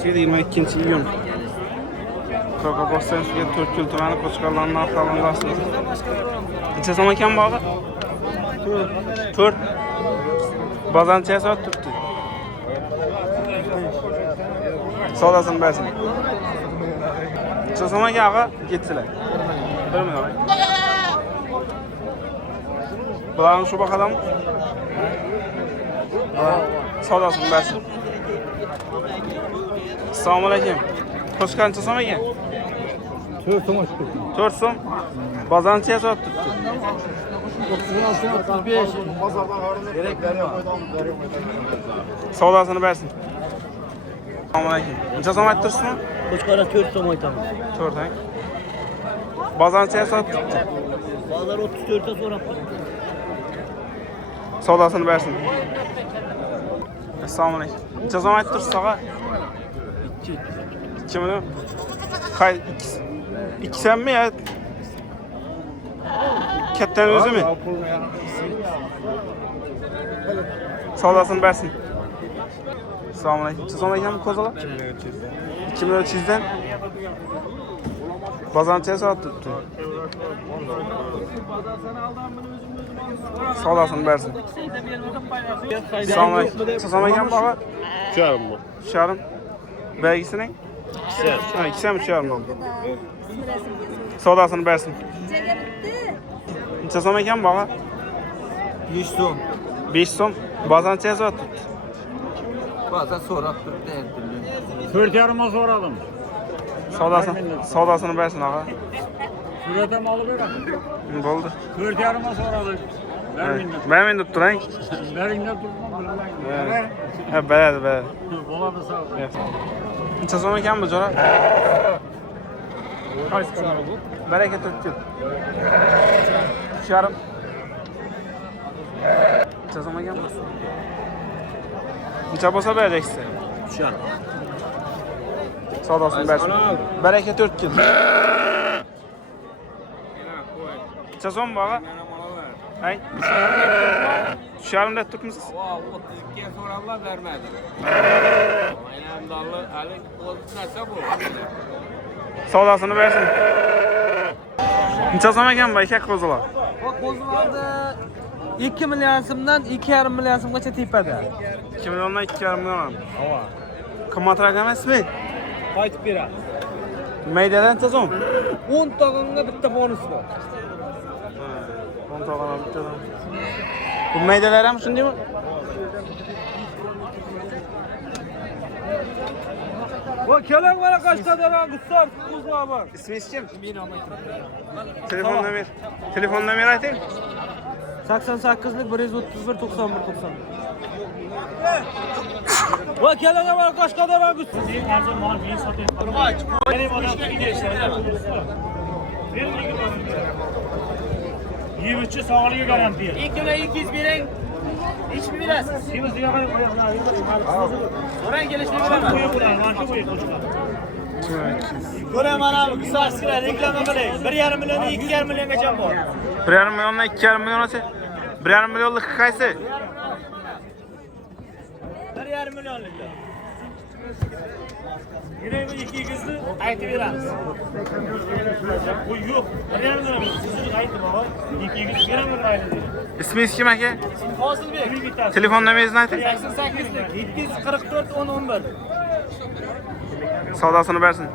2025-22 Kaka-Kostansiga 4 yil tumani Qo'chqorlarning narxlarini rasmiy. Necha so'm ekan bog'i? 4. Bozancha soat turibdi. Savdosini bersin. Necha so'm ekan og'a? Ketdilar. 1 million. Bularni shu baqadami? Savdosini bersin. Assalomu alaykum. Qo'sh qancha so'm ekan? 4 so'm chiqdi. 4 so'm. Bozancha soat turibdi. 35. Gerek berma. Savdosini bersin. Assalomu alaykum. Necha so'm aytdirsizmi? Qo'chqora 4 so'm aytaman. 4 ha. Bozancha soat turibdi. Bozor 34 ta so'rab turibdi. Savdosini bersin. Assalomu alaykum. Necha so'm aytdirsiz og'a? 2 million. Qay 2 senmi ya? Kattaning o'zimi? Savdosini bersin. Assalomu alaykum. Necha so'm ekan bu ko'zalar? 2 million 300 dan. Bozancha soat turibdi. Savdosini bersin. Assalomu alaykum. Necha so'm ekan bu og'a? 3,5 mı? 3,5. Belgisining? 2,5. Ha, 2,5 oldu. Savdosini bersin. Necha so'm ekan bu og'a? 5 so'm. 5 so'm. Bozancha soat turibdi. Bazen so'rab turibdi endi. 4,5 mı soradım? Savdosini bersin og'a. Şurada malı verin. Bo'ldi. 4,5 mı soradım? Men deb turing. Beringde tutmam. Ha, beradi. Oladı sağ ol. Necha so'm ekan bu jo'ra? Baraka 4 yil. 3,5. Necha so'm ekan bu? Necha bo'lsa beracaksizlar? 3,5. Savdosini bersin. Baraka 4 yil. Necha so'm bu og'a? Ay. 3,5 deb turibmisiz? 32'ye soranlar vermedi. Aynen dallı Ali olursa bu. Savdosini bersin. Necha so'm ekan bu aka qo'zilar? Bu qo'zilarni 2 million so'mdan 2,5 million so'mgacha tepada. 2 milliondan 2,5 million. Qimmatroq emasmi? Qaytib beradi. Maydadan necha so'm? 10 tog'onga bitta bonus bor. 10 tog'ona bitta. Bu maydalar ham shundaymi? Bu keling mana Qashqadaryo Gustor qo'zilar bor. İsmingiz kim? Telefon nomeri ayting. 88lik 131 91 90. Bu keling mana Qashqadaryo Gustor. Arzon mal bir satıyor. Benim adam Yiyişçi sağlığı garantiye. İlk güne 200 birin. Hiç mi bilesiz? Simiz diye bana koyarlar. Oraya gelişini bilemem. Ko'raman mana bu kısa askılar reklama qiling. 1,5 million 2,5 milliongacha bor. 1,5 milliondan 2,5 milliongacha. 1,5 millionlik qaysi? 1,5 millionliklar. Yüreğimi 200'lü aytı veririz. Bu yok. Nereden veririz? Sizi aytı baba. 200 veremem aile diye. İsmingiz kim aka? Fozilbek. Telefon nomeringizni ayting. 88lik 744 10 11. Savdosini bersin.